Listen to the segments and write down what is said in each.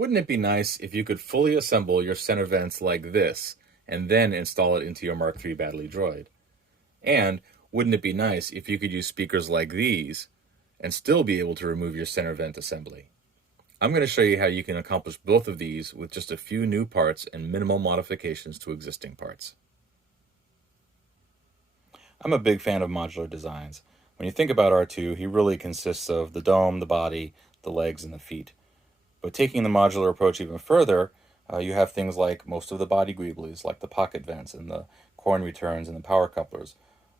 Wouldn't it be nice if you could fully assemble your center vents like this and then install it into your Mark III Baddeley droid? And wouldn't it be nice if you could use speakers like these and still be able to remove your center vent assembly? I'm going to show you how you can accomplish both of these with just a few new parts and minimal modifications to existing parts. I'm a big fan of modular designs. When you think about R2, he really consists of the dome, the body, the legs, and the feet. But taking the modular approach even further, you have things like most of the body greeblies, like the pocket vents and the coin returns and the power couplers.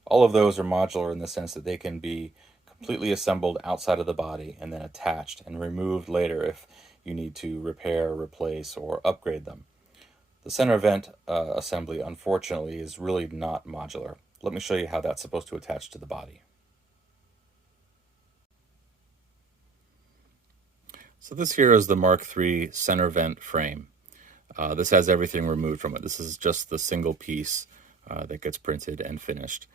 All of those are modular in the sense that they can be completely assembled outside of the body and then attached and removed later if you need to repair, replace, or upgrade them. The center vent assembly, unfortunately, is really not modular. Let me show you how that's supposed to attach to the body. So this here is the Mark III center vent frame. This has everything removed from it. This is just the single piece that gets printed and finished.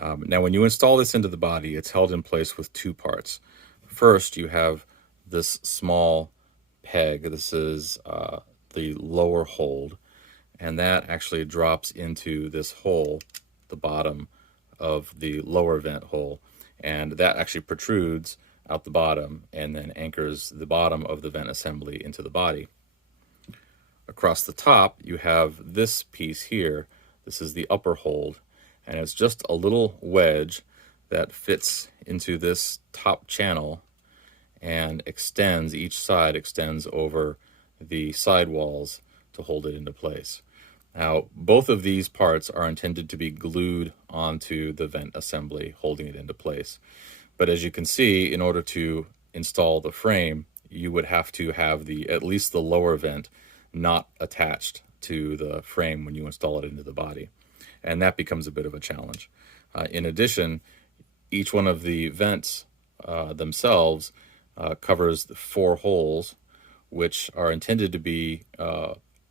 Now when you install this into the body, it's held in place with two parts. First, you have this small peg. This is the lower hold, and that actually drops into this hole, the bottom of the lower vent hole, and that actually protrudes out the bottom and then anchors the bottom of the vent assembly into the body. Across the top, you have this piece here. This is the upper hold, and it's just a little wedge that fits into this top channel and extends, each side extends over the side walls to hold it into place. Now, both of these parts are intended to be glued onto the vent assembly, holding it into place. But as you can see, in order to install the frame, you would have to have at least the lower vent not attached to the frame when you install it into the body. And that becomes a bit of a challenge. In addition, each one of the vents themselves covers the 4 holes, which are intended to be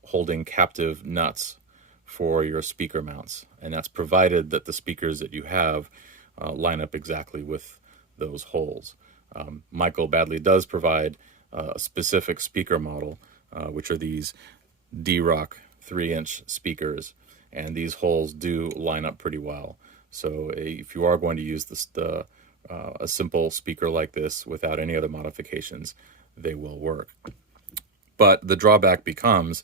holding captive nuts for your speaker mounts. And that's provided that the speakers that you have line up exactly with those holes. Michael Baddeley does provide a specific speaker model, which are these D-Rock 3-inch speakers, and these holes do line up pretty well. So if you are going to use a simple speaker like this without any other modifications, they will work. But the drawback becomes,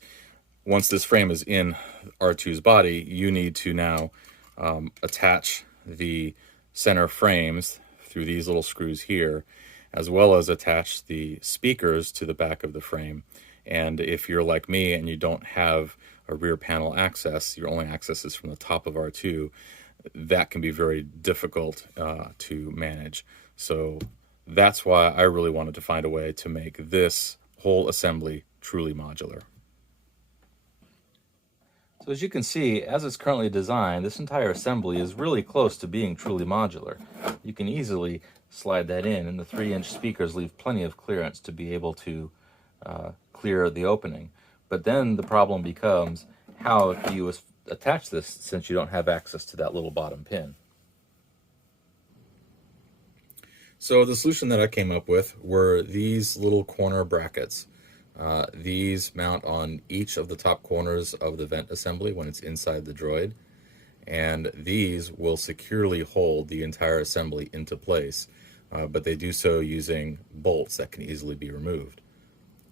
once this frame is in R2's body, you need to now attach the center frames through these little screws here, as well as attach the speakers to the back of the frame. And if you're like me and you don't have a rear panel access, your only access is from the top of R2, that can be very difficult to manage. So that's why I really wanted to find a way to make this whole assembly truly modular. So as you can see, as it's currently designed, this entire assembly is really close to being truly modular. You can easily slide that in, and the 3-inch speakers leave plenty of clearance to be able to clear the opening. But then the problem becomes, how do you attach this since you don't have access to that little bottom pin? So the solution that I came up with were these little corner brackets. These mount on each of the top corners of the vent assembly when it's inside the droid, and these will securely hold the entire assembly into place, but they do so using bolts that can easily be removed.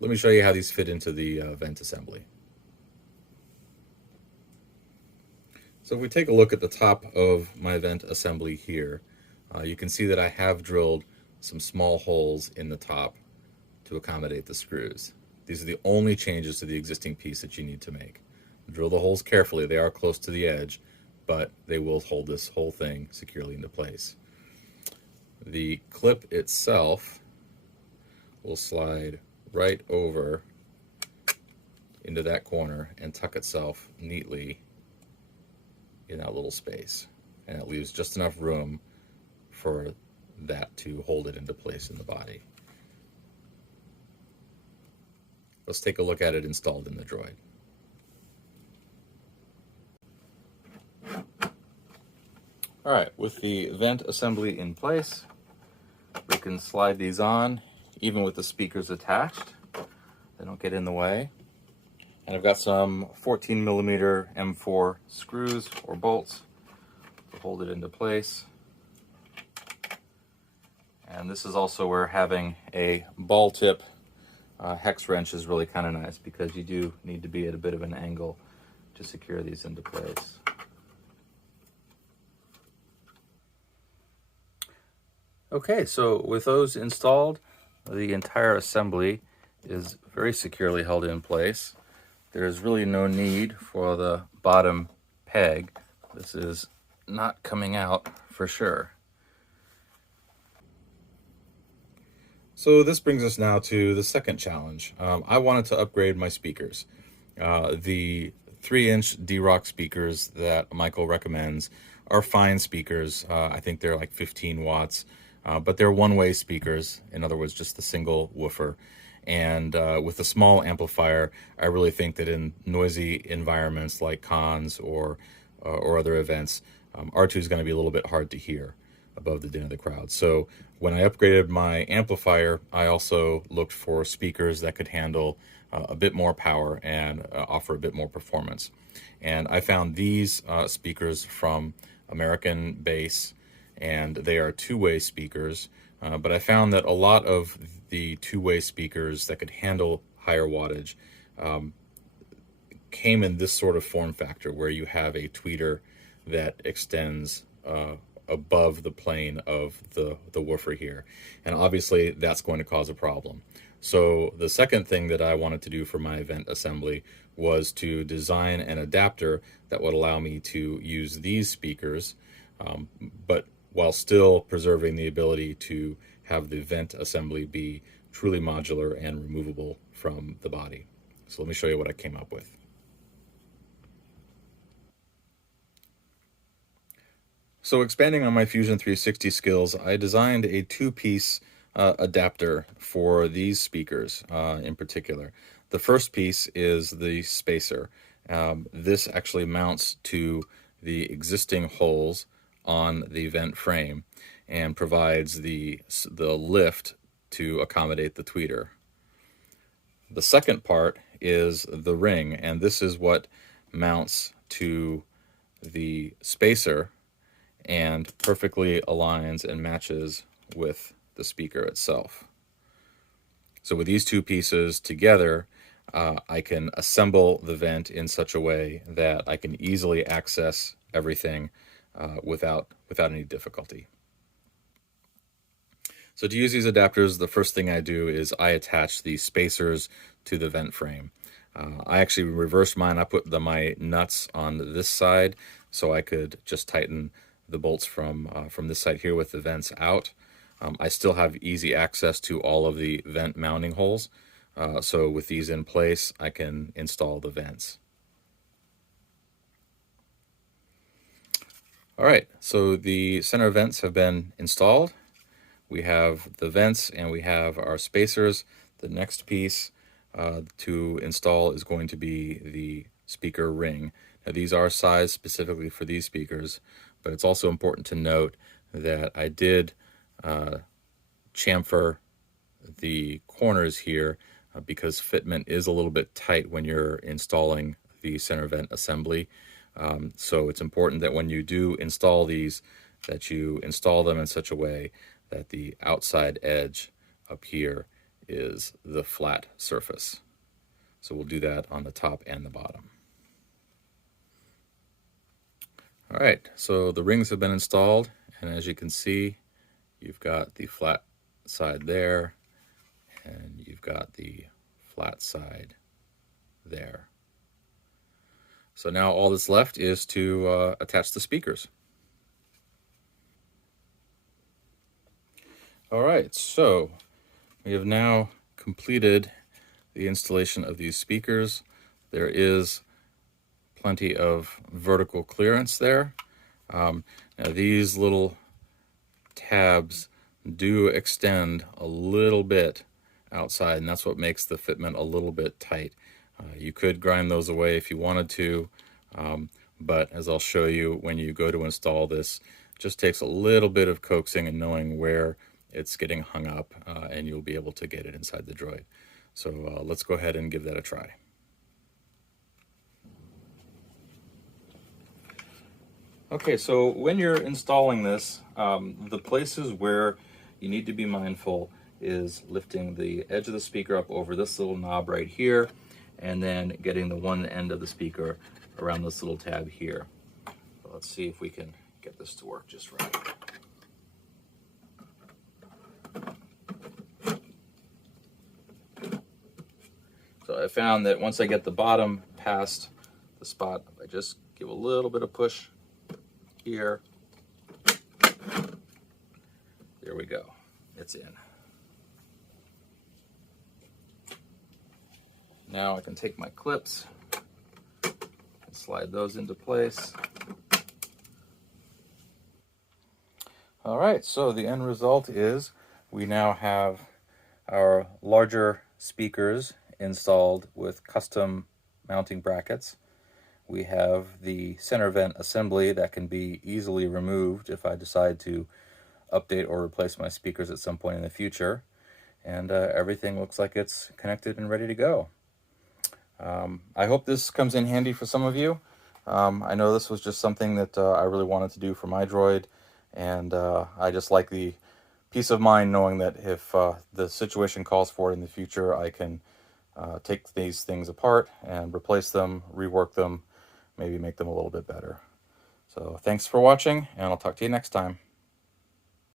Let me show you how these fit into the vent assembly. So if we take a look at the top of my vent assembly here, you can see that I have drilled some small holes in the top to accommodate the screws. These are the only changes to the existing piece that you need to make. Drill the holes carefully. They are close to the edge, but they will hold this whole thing securely into place. The clip itself will slide right over into that corner and tuck itself neatly in that little space. And it leaves just enough room for that to hold it into place in the body. Let's take a look at it installed in the droid. Alright, with the vent assembly in place, we can slide these on, even with the speakers attached. The don't get in the way. And I've got some 14 millimeter M4 screws or bolts to hold it into place. And this is also where having a ball tip hex wrench is really kind of nice, because you do need to be at a bit of an angle to secure these into place. Okay, so with those installed, the entire assembly is very securely held in place. There's really no need for the bottom peg. This is not coming out for sure. So this brings us now to the second challenge. I wanted to upgrade my speakers. The 3-inch D-Rock speakers that Michael recommends are fine speakers. I think they're like 15 watts, but they're one-way speakers. In other words, just a single woofer. And with a small amplifier, I really think that in noisy environments like cons or other events, R2 is going to be a little bit hard to hear above the din of the crowd. So when I upgraded my amplifier, I also looked for speakers that could handle a bit more power and offer a bit more performance. And I found these speakers from American Bass, and they are two-way speakers. But I found that a lot of the two-way speakers that could handle higher wattage came in this sort of form factor, where you have a tweeter that extends above the plane of the woofer here. And obviously that's going to cause a problem. So the second thing that I wanted to do for my event assembly was to design an adapter that would allow me to use these speakers, but while still preserving the ability to have the vent assembly be truly modular and removable from the body. So let me show you what I came up with. So expanding on my Fusion 360 skills, I designed a two-piece adapter for these speakers in particular. The first piece is the spacer. This actually mounts to the existing holes on the vent frame and provides the lift to accommodate the tweeter. The second part is the ring, and this is what mounts to the spacer and perfectly aligns and matches with the speaker itself. So with these two pieces together, I can assemble the vent in such a way that I can easily access everything without any difficulty. So to use these adapters, the first thing I do is I attach the spacers to the vent frame. I actually reversed mine. I put my nuts on this side so I could just tighten the bolts from this side here with the vents out. I still have easy access to all of the vent mounting holes. So with these in place, I can install the vents. All right, so the center vents have been installed. We have the vents and we have our spacers. The next piece to install is going to be the speaker ring. Now these are sized specifically for these speakers, but it's also important to note that I did chamfer the corners here because fitment is a little bit tight when you're installing the center vent assembly. So it's important that when you do install these, that you install them in such a way that the outside edge up here is the flat surface. So we'll do that on the top and the bottom. All right, so the rings have been installed, and as you can see, you've got the flat side there, and you've got the flat side there. So now all that's left is to attach the speakers. All right, so we have now completed the installation of these speakers. There is plenty of vertical clearance there. Now these little tabs do extend a little bit outside, and that's what makes the fitment a little bit tight. You could grind those away if you wanted to, but as I'll show you when you go to install this, it just takes a little bit of coaxing and knowing where it's getting hung up, and you'll be able to get it inside the droid. So let's go ahead and give that a try. Okay, so when you're installing this, the places where you need to be mindful is lifting the edge of the speaker up over this little knob right here, and then getting the one end of the speaker around this little tab here. So let's see if we can get this to work just right. So I found that once I get the bottom past the spot, I just give a little bit of push here. There we go. It's in. Now I can take my clips and slide those into place. All right, so the end result is we now have our larger speakers installed with custom mounting brackets. We have the center vent assembly that can be easily removed if I decide to update or replace my speakers at some point in the future. And everything looks like it's connected and ready to go. I hope this comes in handy for some of you. I know this was just something that I really wanted to do for my Droid, and I just like the peace of mind knowing that if the situation calls for it in the future, I can take these things apart and replace them, rework them, maybe make them a little bit better. So thanks for watching, and I'll talk to you next time.